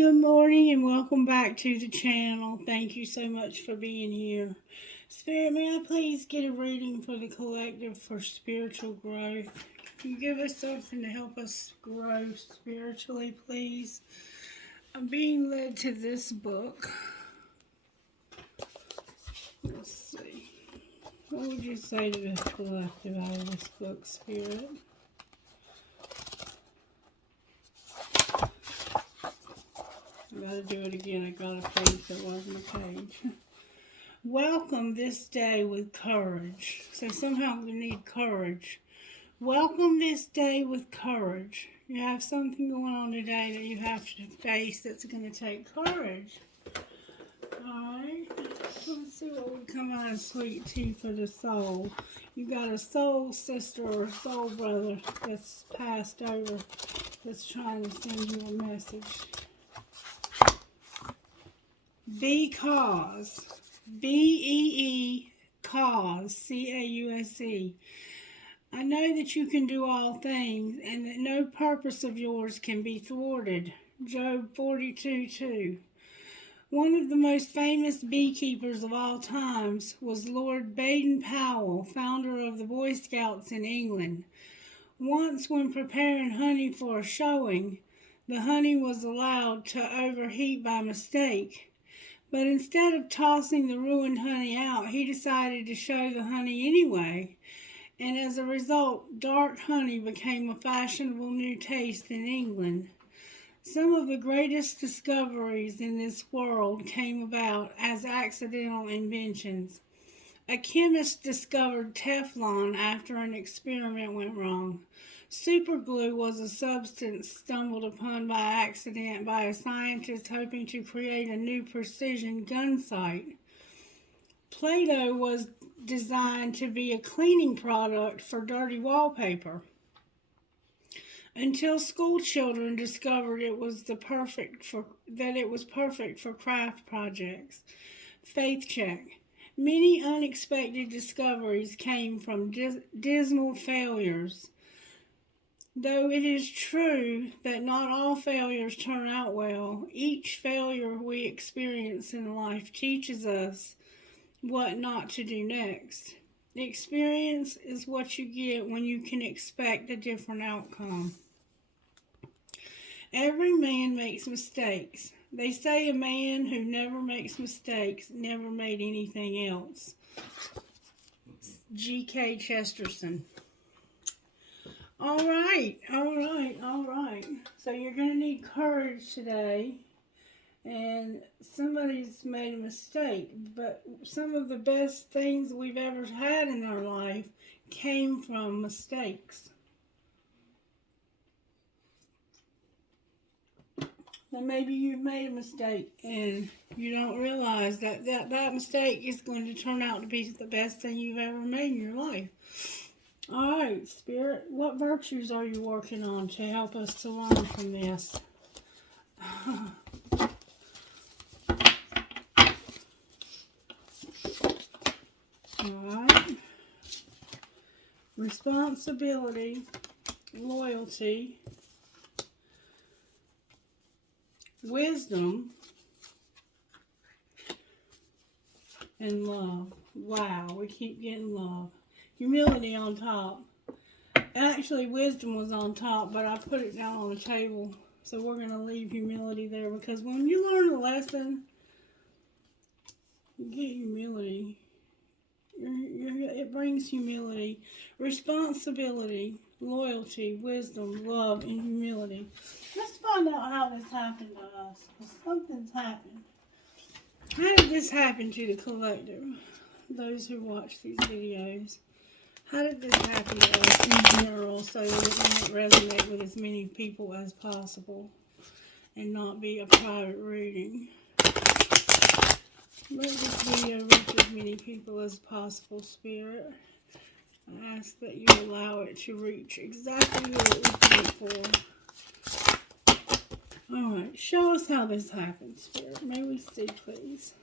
Good morning and welcome back to the channel. Thank you so much for being here. Spirit, may I please get a reading for the collective for spiritual growth? Can you give us something to help us grow spiritually, please? I'm being led to this book. Let's see. What would you say to the collective out of this book, Spirit? I gotta do it again. I got a page that wasn't a page. Welcome this day with courage. So somehow we need courage. Welcome this day with courage. You have something going on today that you have to face that's going to take courage. Alright. Let's see what would come out of sweet tea for the soul. You got a soul sister or a soul brother that's passed over that's trying to send you a message. Because, B-E-E, cause, C-A-U-S-E. I know that you can do all things, and that no purpose of yours can be thwarted. Job 42:2. One of the most famous beekeepers of all times was Lord Baden-Powell, founder of the Boy Scouts in England. Once, when preparing honey for a showing, the honey was allowed to overheat by mistake. But instead of tossing the ruined honey out, he decided to show the honey anyway. And as a result, dark honey became a fashionable new taste in England. Some of the greatest discoveries in this world came about as accidental inventions. A chemist discovered Teflon after an experiment went wrong. Superglue was a substance stumbled upon by accident by a scientist hoping to create a new precision gun sight. Play-Doh was designed to be a cleaning product for dirty wallpaper, until school children discovered it was perfect for craft projects. Faith check. Many unexpected discoveries came from dismal failures. Though it is true that not all failures turn out well, each failure we experience in life teaches us what not to do next. Experience is what you get when you can expect a different outcome. Every man makes mistakes. They say a man who never makes mistakes never made anything else. G.K. Chesterton. All right. So you're going to need courage today. And somebody's made a mistake. But some of the best things we've ever had in our life came from mistakes. Then maybe you've made a mistake and you don't realize that mistake is going to turn out to be the best thing you've ever made in your life. All right, Spirit, what virtues are you working on to help us to learn from this? All right. Responsibility, loyalty, wisdom, and love. Wow, we keep getting love. Humility on top. Actually, wisdom was on top, but I put it down on the table. So we're going to leave humility there, because when you learn a lesson, you get humility. It brings humility, responsibility, loyalty, wisdom, love, and humility. Let's find out how this happened to us, because something's happened. How did this happen to the collective, those who watch these videos? How did this happen to us in general so that it might resonate with as many people as possible and not be a private reading? Let this video reach as many people as possible, Spirit. I ask that you allow it to reach exactly what it was meant for. Alright, show us how this happened, Spirit. May we see, please.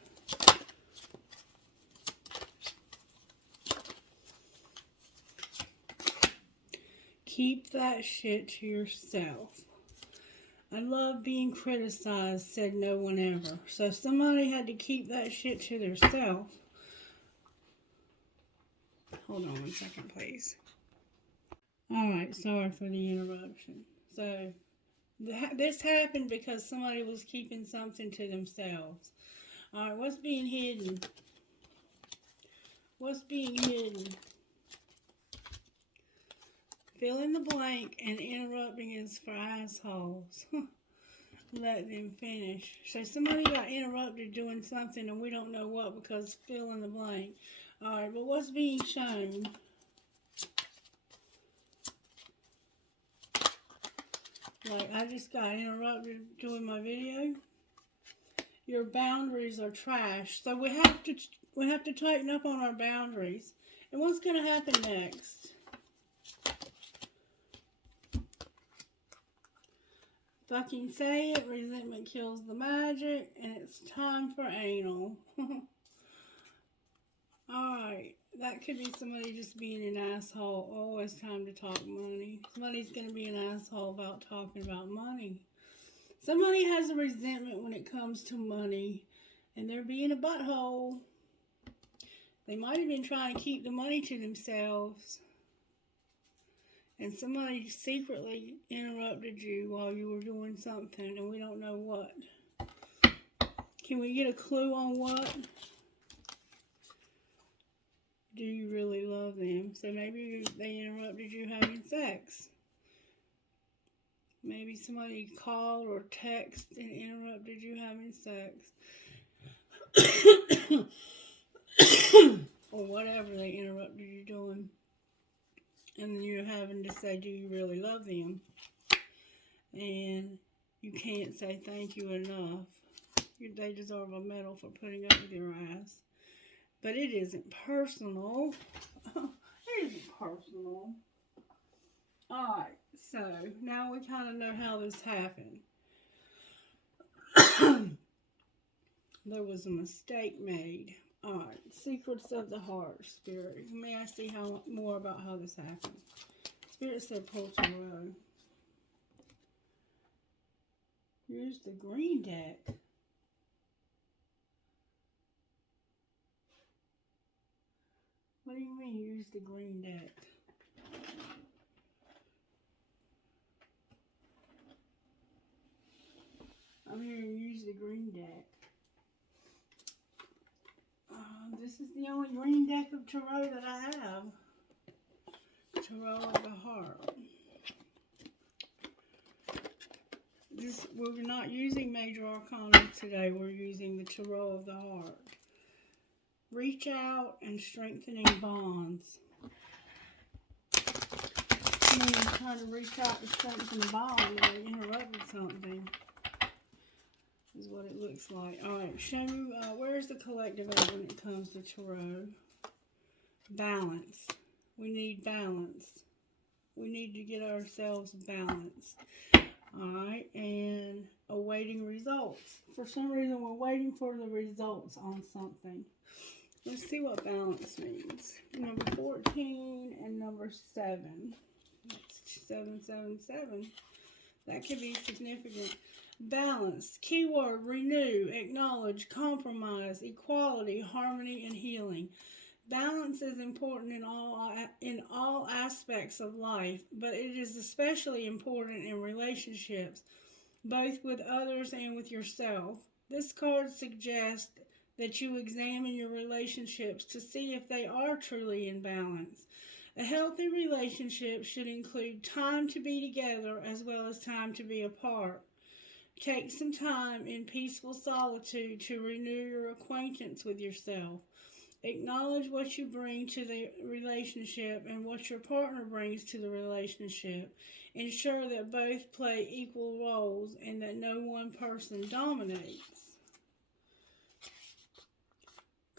Keep that shit to yourself. I love being criticized, said no one ever. So somebody had to keep that shit to themselves. Hold on 1 second, please. Alright, sorry for the interruption. So, this happened because somebody was keeping something to themselves. Alright, what's being hidden? What's being hidden? Fill in the blank, and interrupting is for assholes. Let them finish. So somebody got interrupted doing something and we don't know what because fill in the blank. Alright, but what's being shown? Like, I just got interrupted doing my video. Your boundaries are trash. So we have to tighten up on our boundaries. And what's going to happen next? Fucking say it. Resentment kills the magic. And it's time for anal. Alright. That could be somebody just being an asshole. Always time to talk money. Somebody's going to be an asshole about talking about money. Somebody has a resentment when it comes to money. And they're being a butthole. They might have been trying to keep the money to themselves. And somebody secretly interrupted you while you were doing something. And we don't know what. Can we get a clue on what? Do you really love them? So maybe they interrupted you having sex. Maybe somebody called or texted and interrupted you having sex. Or whatever they interrupted you doing. And you're having to say, do you really love them? And you can't say thank you enough. They deserve a medal for putting up with your ass. But it isn't personal. It isn't personal. Alright, so now we kind of know how this happened. There was a mistake made. Alright, secrets of the heart, Spirit. May I see more about how this happened? Spirit said pull tarot. Use the green deck. What do you mean use the green deck? I'm hearing use the green deck. This is the only green deck of tarot that I have. Tarot of the heart. We're not using major arcana today. We're using the tarot of the heart. Reach out and strengthening bonds. I mean, I'm trying to reach out to strengthen the bond and they interrupted something. Is what it looks like. Alright, show me, where's the collective when it comes to tarot? Balance. We need balance. We need to get ourselves balanced. Alright, and awaiting results. For some reason, we're waiting for the results on something. Let's see what balance means. Number 14 and number 7. That's 777. That could be significant. Balance. Keyword, renew, acknowledge, compromise, equality, harmony, and healing. Balance is important in all aspects of life, but it is especially important in relationships, both with others and with yourself. This card suggests that you examine your relationships to see if they are truly in balance. A healthy relationship should include time to be together as well as time to be apart. Take some time in peaceful solitude to renew your acquaintance with yourself. Acknowledge what you bring to the relationship and what your partner brings to the relationship. Ensure that both play equal roles and that no one person dominates.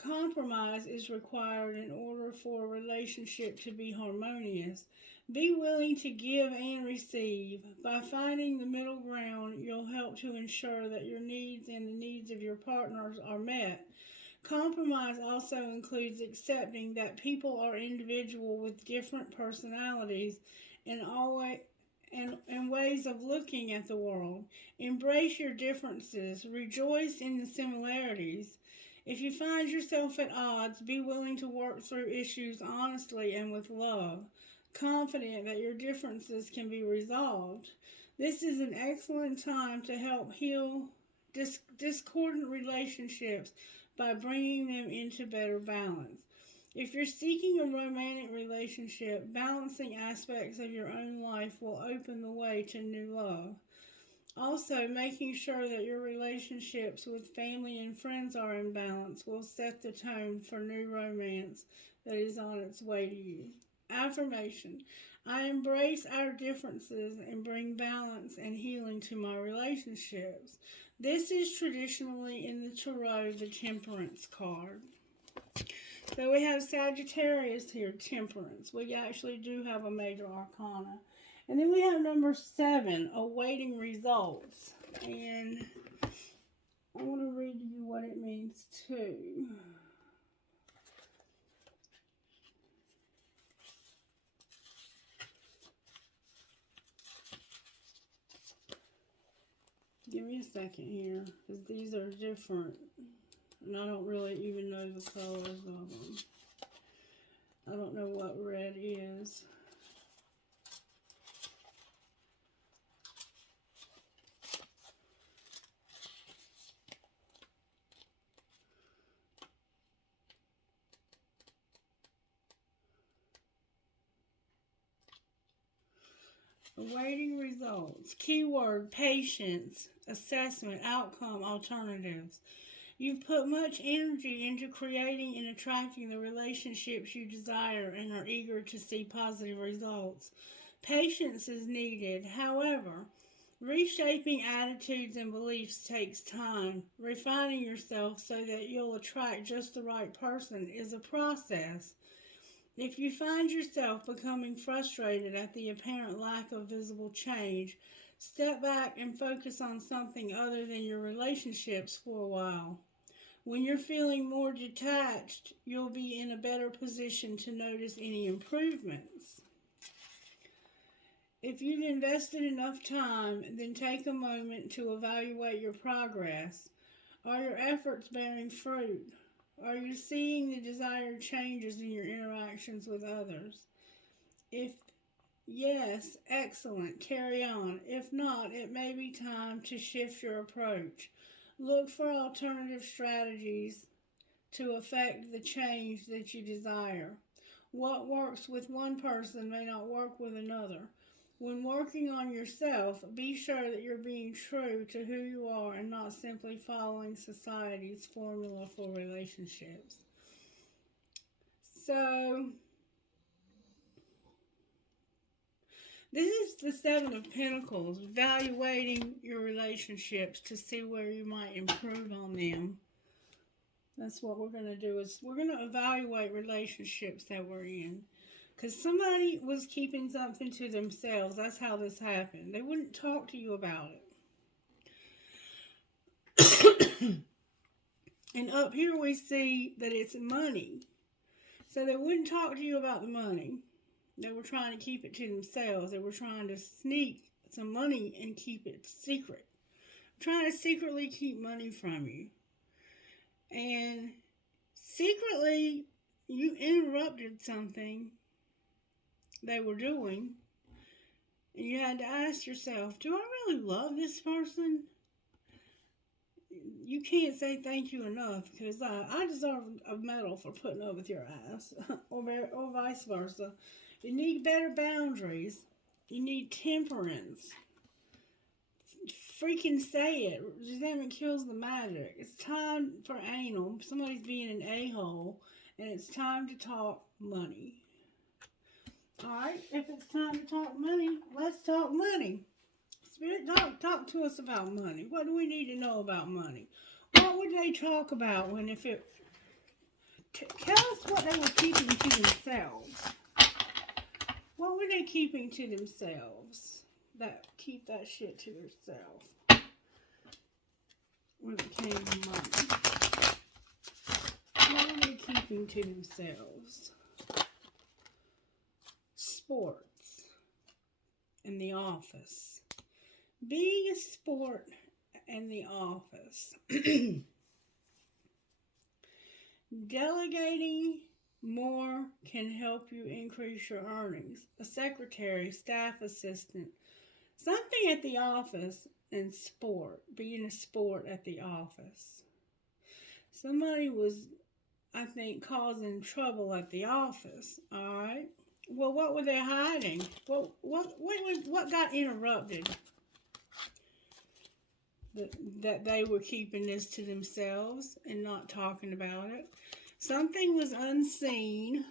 Compromise is required in order for a relationship to be harmonious. Be willing to give and receive. By finding the middle ground, you'll help to ensure that your needs and the needs of your partners are met. Compromise also includes accepting that people are individual with different personalities and and ways of looking at the world. Embrace your differences. Rejoice in the similarities. If you find yourself at odds, be willing to work through issues honestly and with love, confident that your differences can be resolved. This is an excellent time to help heal discordant relationships by bringing them into better balance. If you're seeking a romantic relationship, balancing aspects of your own life will open the way to new love. Also, making sure that your relationships with family and friends are in balance will set the tone for new romance that is on its way to you. Affirmation: I embrace our differences and bring balance and healing to my relationships. This is traditionally in the tarot the Temperance card. So we have Sagittarius here, Temperance. We actually do have a major arcana. And then we have number 7, awaiting results. And I want to read to you what it means too. Give me a second here, because these are different. And I don't really even know the colors of them. I don't know what red is. Awaiting results. Keyword: patience, assessment, outcome, alternatives. You've put much energy into creating and attracting the relationships you desire and are eager to see positive results. Patience is needed. However, reshaping attitudes and beliefs takes time. Refining yourself so that you'll attract just the right person is a process. If you find yourself becoming frustrated at the apparent lack of visible change, step back and focus on something other than your relationships for a while. When you're feeling more detached, you'll be in a better position to notice any improvements. If you've invested enough time, then take a moment to evaluate your progress. Are your efforts bearing fruit? Are you seeing the desired changes in your interactions with others? If yes, excellent, carry on. If not, it may be time to shift your approach. Look for alternative strategies to affect the change that you desire. What works with one person may not work with another. When working on yourself, be sure that you're being true to who you are and not simply following society's formula for relationships. So, this is the 7 of Pentacles, evaluating your relationships to see where you might improve on them. That's what we're going to do, is we're going to evaluate relationships that we're in. Because somebody was keeping something to themselves. That's how this happened. They wouldn't talk to you about it. And up here we see that it's money. So they wouldn't talk to you about the money. They were trying to keep it to themselves. They were trying to sneak some money and keep it secret. Trying to secretly keep money from you. And secretly, you interrupted something they were doing, and you had to ask yourself, do I really love this person? You can't say thank you enough, because I deserve a medal for putting up with your ass, or vice versa. You need better boundaries. You need temperance. Freaking say it. Resentment kills the magic. It's time for anal. Somebody's being an a-hole, and it's time to talk money. Alright, if it's time to talk money, let's talk money. Spirit, talk to us about money. What do we need to know about money? What would they talk about when if it... Tell us what they were keeping to themselves. What were they keeping to themselves? Keep that shit to themselves. When it came to money. What were they keeping to themselves? Sports. in the office. Being a sport in the office. Delegating more can help you increase your earnings. A secretary, staff assistant, something at the office, and sport. Being a sport at the office. Somebody was, I think, causing trouble at the office. All right. Well, what were they hiding? What got interrupted? That they were keeping this to themselves and not talking about it. Something was unseen,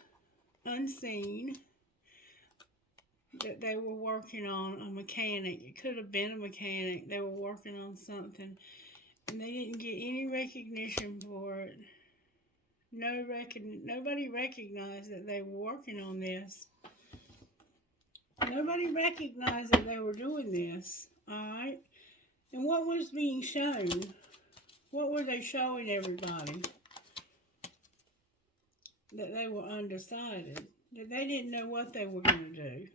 that they were working on. A mechanic. It could have been a mechanic. They were working on something, and they didn't get any recognition for it. Nobody recognized that they were working on this. Nobody recognized that they were doing this. All right. And what was being shown? What were they showing everybody? That they were undecided. That they didn't know what they were going to do.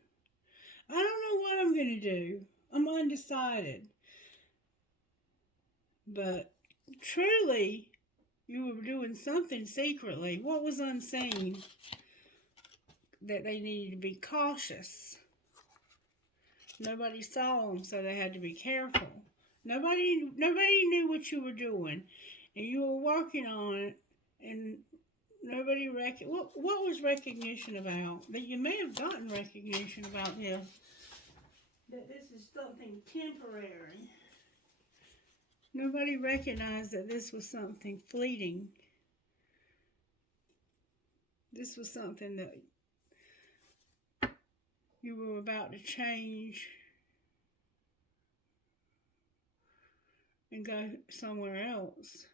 I don't know what I'm going to do. I'm undecided. But truly, you were doing something secretly. What was unseen? That they needed to be cautious. Nobody saw them, so they had to be careful. Nobody knew what you were doing, and you were working on it, and nobody what was recognition about? That you may have gotten recognition about this. That this is something temporary. Nobody recognized that this was something fleeting. This was something that you were about to change and go somewhere else.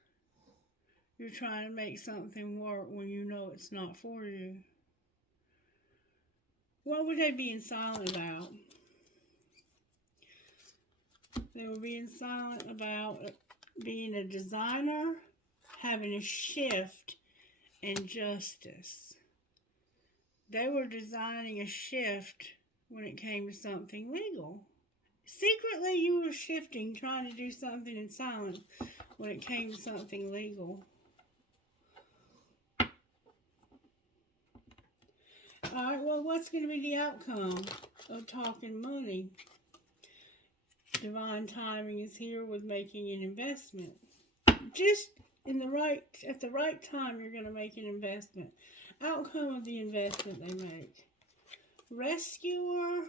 You're trying to make something work when you know it's not for you. What were they being silent about? They were being silent about being a designer, having a shift in justice. They were designing a shift when it came to something legal. Secretly, you were shifting, trying to do something in silence when it came to something legal. Alright, well, what's going to be the outcome of talking money? Divine timing is here with making an investment. Just at the right time, you're going to make an investment. Outcome of the investment they make. Rescuer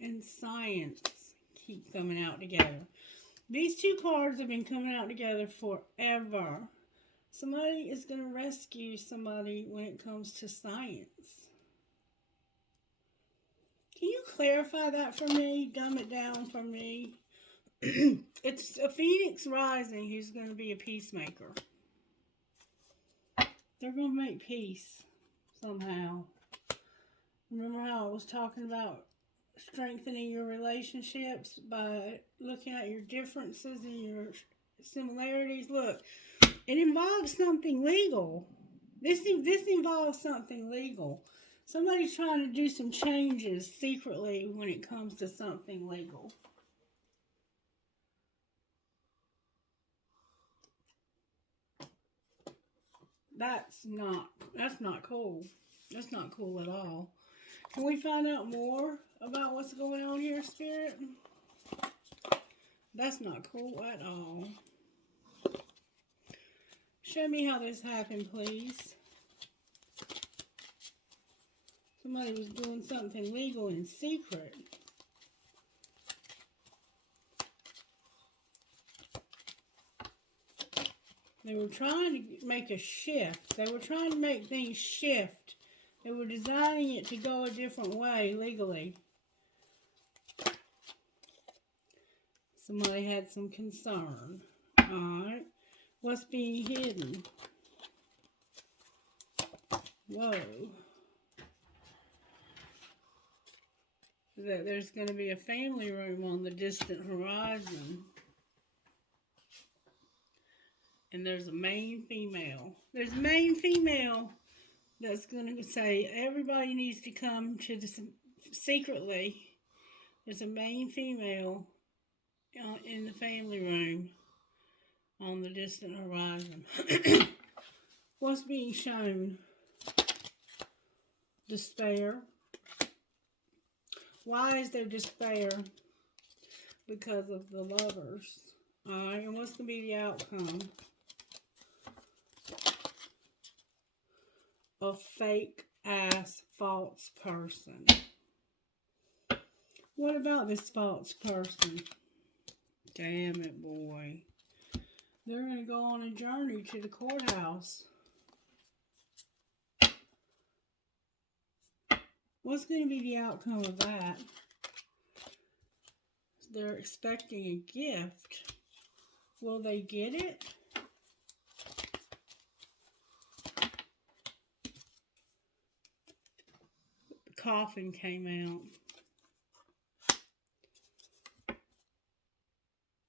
and science keep coming out together. These two cards have been coming out together forever. Somebody is going to rescue somebody when it comes to science. Can you clarify that for me? Dumb it down for me. It's a phoenix rising who's going to be a peacemaker. They're going to make peace somehow. Remember how I was talking about strengthening your relationships by looking at your differences and your similarities? Look, it involves something legal. This involves something legal. Somebody's trying to do some changes secretly when it comes to something legal. That's not cool. That's not cool at all. Can we find out more about what's going on here, Spirit? That's not cool at all. Show me how this happened, please. Somebody was doing something legal in secret. They were trying to make a shift. They were trying to make things shift. They were designing it to go a different way legally. Somebody had some concern. Alright. What's being hidden? Whoa. That there's going to be a family room on the distant horizon. And there's a main female. There's a main female that's going to say everybody needs to come to the secretly There's a main female in the family room on the distant horizon. What's being shown? Despair. Why is there despair? Because of the lovers. Alright, and what's going to be the outcome? A fake ass false person. What about this false person? Damn it, boy. They're going to go on a journey to the courthouse. What's going to be the outcome of that? They're expecting a gift. Will they get it? The coffin came out.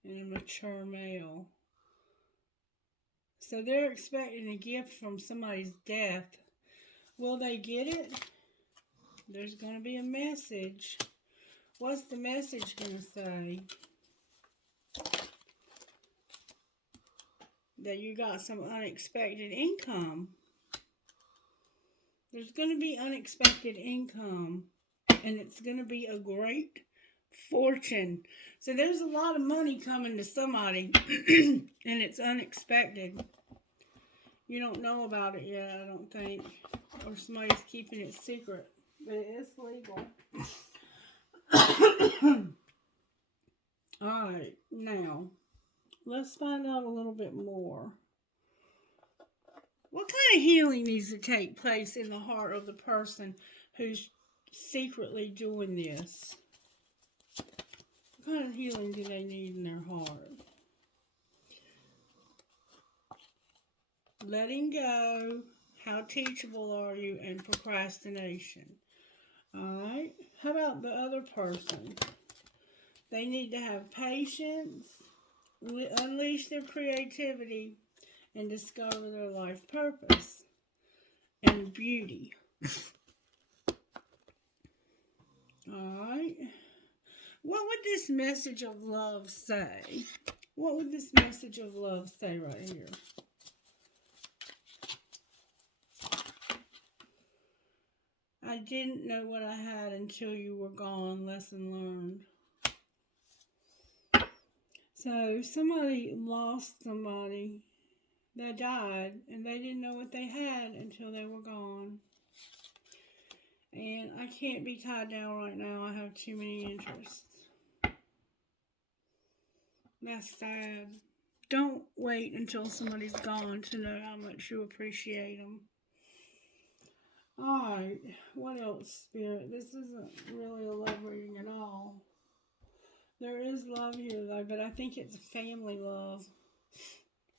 And a mature male. So they're expecting a gift from somebody's death. Will they get it? There's going to be a message. What's the message going to say? That you got some unexpected income. There's going to be unexpected income. And it's going to be a great fortune. So there's a lot of money coming to somebody. And it's unexpected. You don't know about it yet, I don't think. Or somebody's keeping it secret. But it is legal. Alright, now, let's find out a little bit more. What kind of healing needs to take place in the heart of the person who's secretly doing this? What kind of healing do they need in their heart? Letting go, how teachable are you, and procrastination. Alright, how about the other person? They need to have patience, unleash their creativity, and discover their life purpose and beauty. Alright. What would this message of love say? What would this message of love say right here? I didn't know what I had until you were gone. Lesson learned. So somebody lost somebody that died, and they didn't know what they had until they were gone. And I can't be tied down right now. I have too many interests. That's sad. Don't wait until somebody's gone to know how much you appreciate them. Alright, what else, Spirit? This isn't really a love reading at all. There is love here, though, but I think it's family love.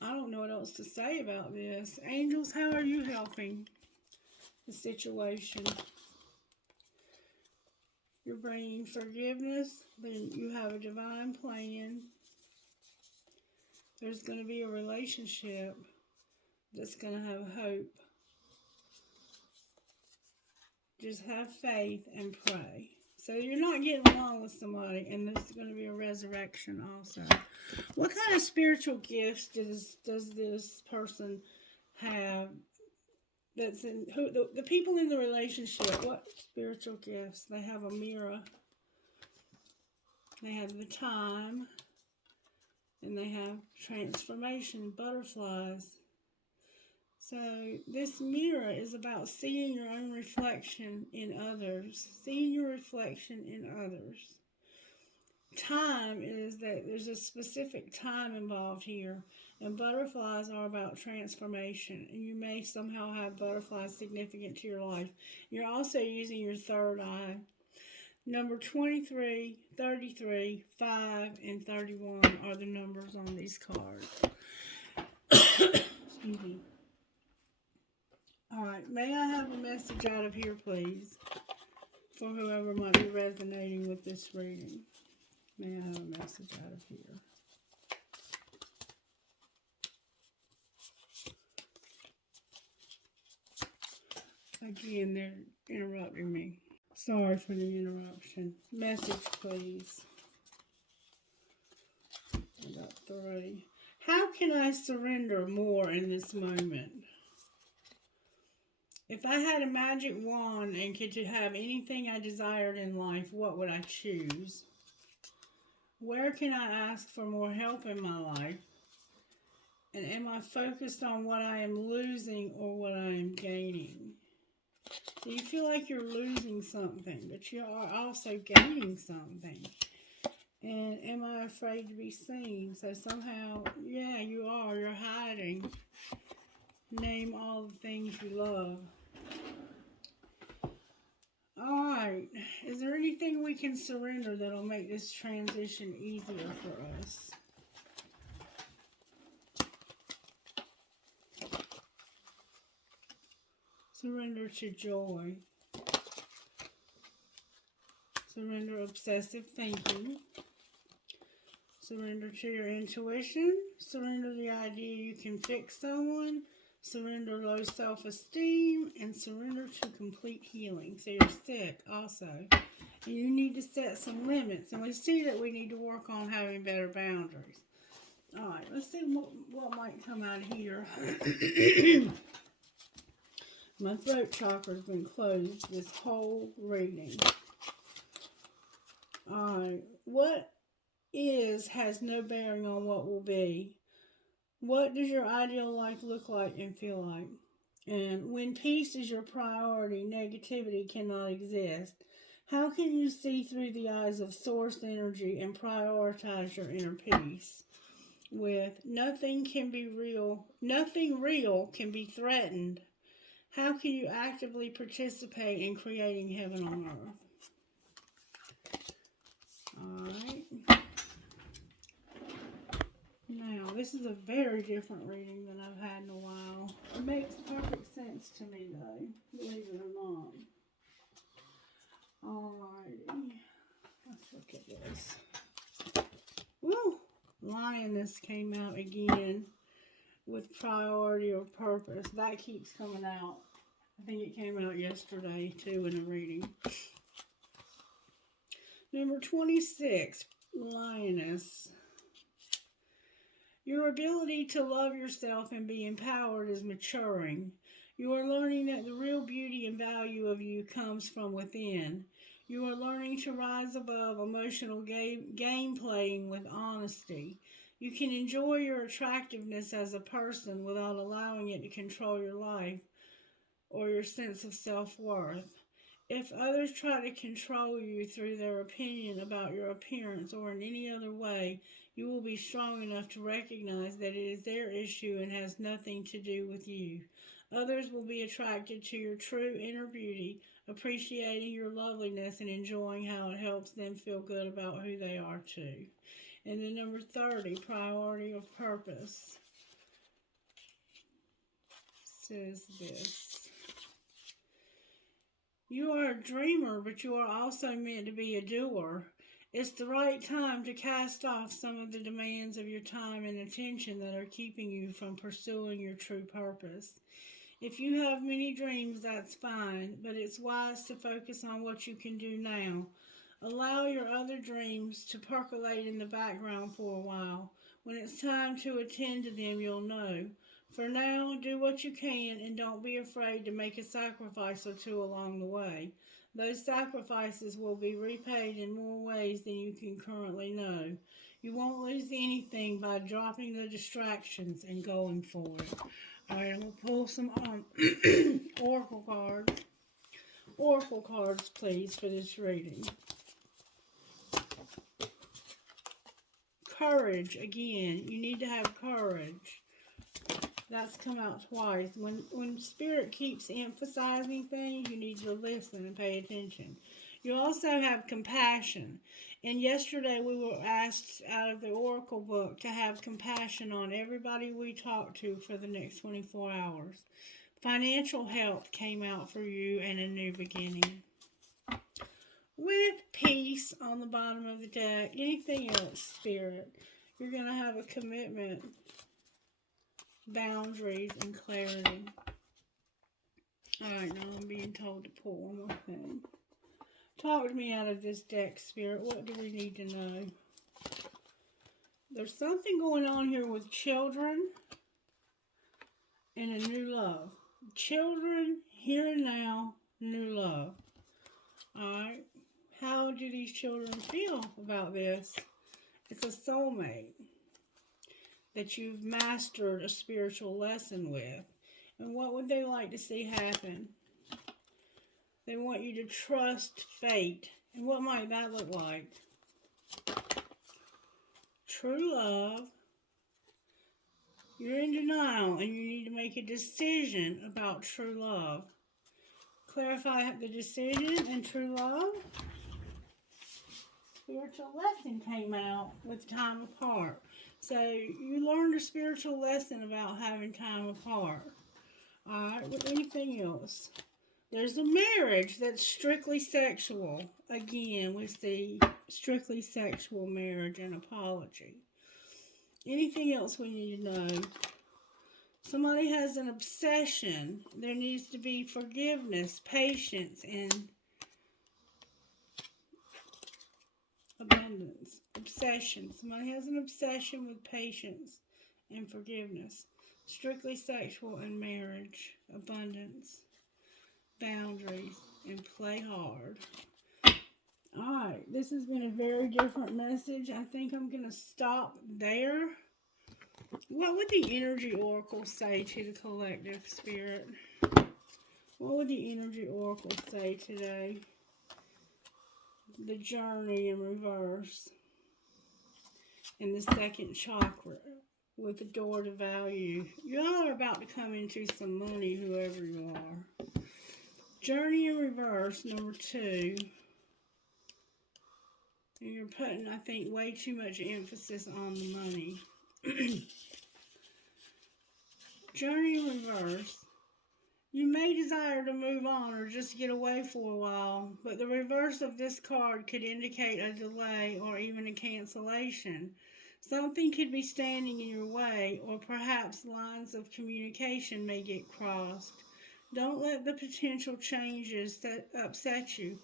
I don't know what else to say about this. Angels, how are you helping the situation? You're bringing forgiveness, but you have a divine plan. There's going to be a relationship that's going to have hope. Just have faith and pray. So you're not getting along with somebody, and there's going to be a resurrection also. What kind of spiritual gifts does this person have? That's in the people in the relationship. What spiritual gifts? They have a mirror. They have the time, and they have transformation, butterflies. So this mirror is about seeing your own reflection in others, seeing your reflection in others. Time is that there's a specific time involved here, and butterflies are about transformation, and you may somehow have butterflies significant to your life. You're also using your third eye. Number 23, 33, 5, and 31 are the numbers on these cards. Excuse me. Alright, may I have a message out of here, please, for whoever might be resonating with this reading? May I have a message out of here? Again, they're interrupting me. Sorry for the interruption. Message, please. I got 3. How can I surrender more in this moment? If I had a magic wand and could have anything I desired in life, what would I choose? Where can I ask for more help in my life? And am I focused on what I am losing or what I am gaining? Do you feel like you're losing something, but you are also gaining something? And am I afraid to be seen? So somehow, yeah, you are. You're hiding. Name all the things you love. Alright. Is there anything we can surrender that'll make this transition easier for us? Surrender to joy. Surrender obsessive thinking. Surrender to your intuition. Surrender the idea you can fix someone. Surrender low self-esteem. And surrender to complete healing. So you're sick also. And you need to set some limits. And we see that we need to work on having better boundaries. Alright, let's see what might come out of here. My throat chakra's been closed this whole reading. Alright, what is has no bearing on what will be. What does your ideal life look like and feel like? And when peace is your priority, negativity cannot exist. How can you see through the eyes of source energy and prioritize your inner peace? With nothing real can be threatened. How can you actively participate in creating heaven on earth? Alright. Now, this is a very different reading than I've had in a while. It makes perfect sense to me, though, believe it or not. Alrighty. Let's look at this. Woo! Lioness came out again with priority or purpose. That keeps coming out. I think it came out yesterday, too, in a reading. Number 26, Lioness. Your ability to love yourself and be empowered is maturing. You are learning that the real beauty and value of you comes from within. You are learning to rise above emotional game playing with honesty. You can enjoy your attractiveness as a person without allowing it to control your life or your sense of self-worth. If others try to control you through their opinion about your appearance or in any other way, you will be strong enough to recognize that it is their issue and has nothing to do with you. Others will be attracted to your true inner beauty, appreciating your loveliness and enjoying how it helps them feel good about who they are too. And then number 30, priority of purpose, says this. You are a dreamer, but you are also meant to be a doer. It's the right time to cast off some of the demands of your time and attention that are keeping you from pursuing your true purpose. If you have many dreams, that's fine, but it's wise to focus on what you can do now. Allow your other dreams to percolate in the background for a while. When it's time to attend to them, you'll know. For now, do what you can and don't be afraid to make a sacrifice or two along the way. Those sacrifices will be repaid in more ways than you can currently know. You won't lose anything by dropping the distractions and going for it. Alright, I'm going to pull some oracle cards. Oracle cards, please, for this reading. Courage, again. You need to have courage. That's come out twice. When Spirit keeps emphasizing things, you need to listen and pay attention. You also have compassion. And yesterday we were asked out of the Oracle book to have compassion on everybody we talk to for the next 24 hours. Financial health came out for you and a new beginning. With peace on the bottom of the deck. Anything else, Spirit? You're going to have a commitment, boundaries, and clarity. Alright, now I'm being told to pull one more thing. Talk to me out of this deck, Spirit. What do we need to know? There's something going on here with children and a new love. Children, here and now, new love. Alright. How do these children feel about this? It's a soulmate that you've mastered a spiritual lesson with. And what would they like to see happen? They want you to trust fate. And what might that look like? True love. You're in denial and you need to make a decision about true love. Clarify the decision and true love. Spiritual lesson came out with time apart. So you learned a spiritual lesson about having time apart. Alright, with anything else? There's a marriage that's strictly sexual. Again, we see strictly sexual marriage and apology. Anything else we need to know? Somebody has an obsession. There needs to be forgiveness, patience, and abundance. Obsession. Somebody has an obsession with patience and forgiveness. Strictly sexual and marriage. Abundance. Boundaries. And play hard. Alright, this has been a very different message. I think I'm going to stop there. What would the energy oracle say to the collective, Spirit? What would the energy oracle say today? The journey in reverse. And the second chakra with the door to value. Y'all are about to come into some money, whoever you are. Journey in reverse, number 2. And you're putting, I think, way too much emphasis on the money. Journey in reverse. You may desire to move on or just get away for a while, but the reverse of this card could indicate a delay or even a cancellation. Something could be standing in your way, or perhaps lines of communication may get crossed. Don't let the potential changes that upset you.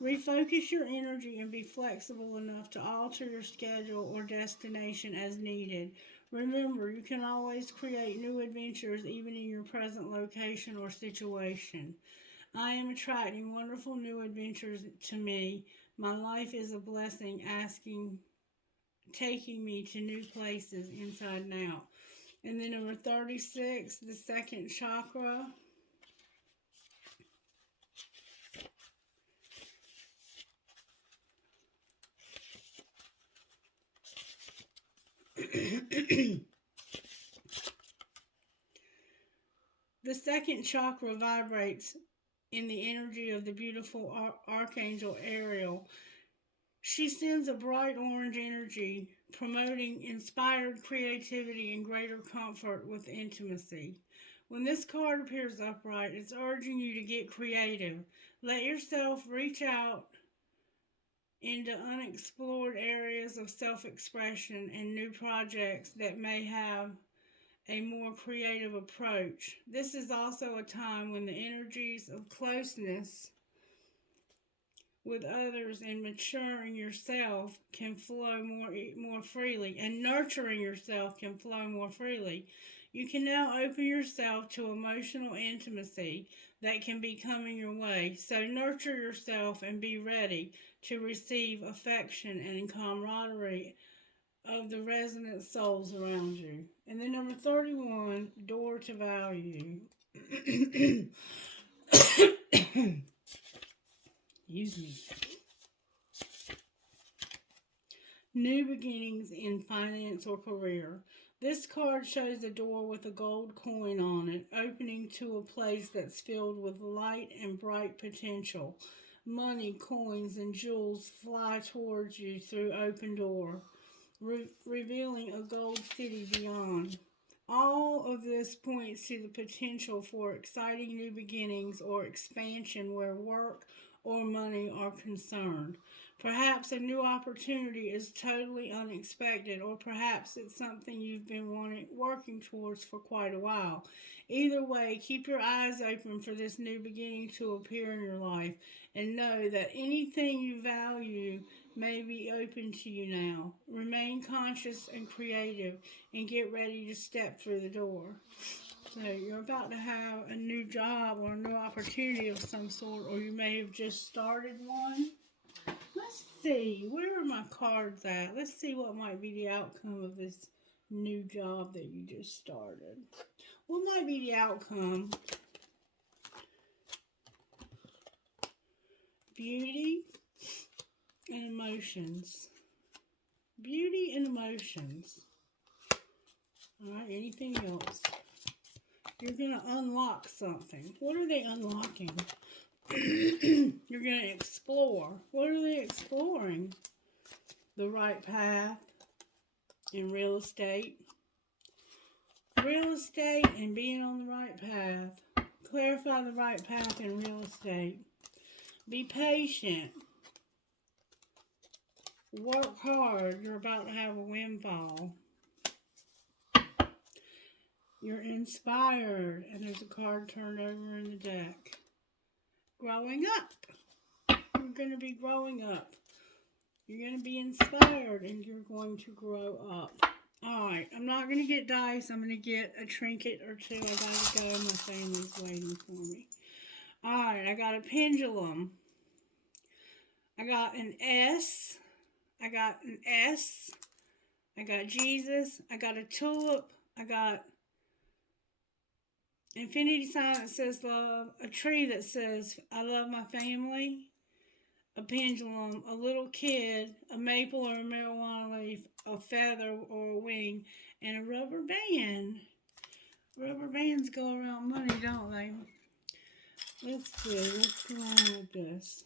Refocus your energy and be flexible enough to alter your schedule or destination as needed. Remember, you can always create new adventures even in your present location or situation. I am attracting wonderful new adventures to me. My life is a blessing, taking me to new places inside and out. And then number 36, the second chakra. The second chakra vibrates in the energy of the beautiful Archangel Ariel. She sends a bright orange energy, promoting inspired creativity and greater comfort with intimacy. When this card appears upright, it's urging you to get creative. Let yourself reach out into unexplored areas of self-expression and new projects that may have a more creative approach. This is also a time when the energies of closeness with others and maturing yourself can flow more freely, and nurturing yourself can flow more freely. You can now open yourself to emotional intimacy that can be coming your way. So nurture yourself and be ready to receive affection and camaraderie of the resonant souls around you. And then number 31, door to value. Excuse me. New beginnings in finance or career. This card shows a door with a gold coin on it, opening to a place that's filled with light and bright potential. Money, coins, and jewels fly towards you through open door, revealing a gold city beyond. All of this points to the potential for exciting new beginnings or expansion where work or money are concerned. Perhaps a new opportunity is totally unexpected, or perhaps it's something you've been working towards for quite a while. Either way, keep your eyes open for this new beginning to appear in your life, and know that anything you value may be open to you now. Remain conscious and creative, and get ready to step through the door. So you're about to have a new job or a new opportunity of some sort, or you may have just started one. Let's see, where are my cards at? Let's see what might be the outcome of this new job that you just started. What might be the outcome? Beauty and emotions. Beauty and emotions. Alright, anything else? You're going to unlock something. What are they unlocking? You're going to explore. What are they exploring? The right path in real estate. Real estate and being on the right path. Clarify the right path in real estate. Be patient. Work hard. You're about to have a windfall. You're inspired. And there's a card turned over in the deck. Growing up. You're going to be growing up. You're going to be inspired and you're going to grow up. Alright, I'm not going to get dice. I'm going to get a trinket or two. I got to go. My family's waiting for me. Alright, I got a pendulum. I got an S. I got an S. I got Jesus. I got a tulip. I got infinity sign that says love. A tree that says I love my family. A pendulum, a little kid, a maple or a marijuana leaf, a feather or a wing, and a rubber band. Rubber bands go around money, don't they? Let's see, what's going on with this?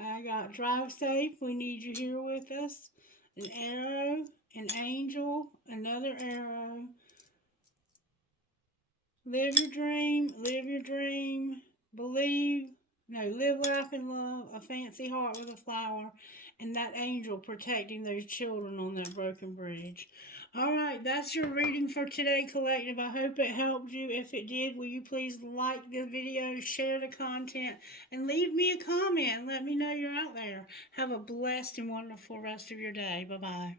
I got drive safe, we need you here with us. An arrow, an angel, another arrow. Live your dream, believe. No, live, laugh, and love, a fancy heart with a flower, and that angel protecting those children on that broken bridge. Alright, that's your reading for today, Collective. I hope it helped you. If it did, will you please like the video, share the content, and leave me a comment. Let me know you're out there. Have a blessed and wonderful rest of your day. Bye-bye.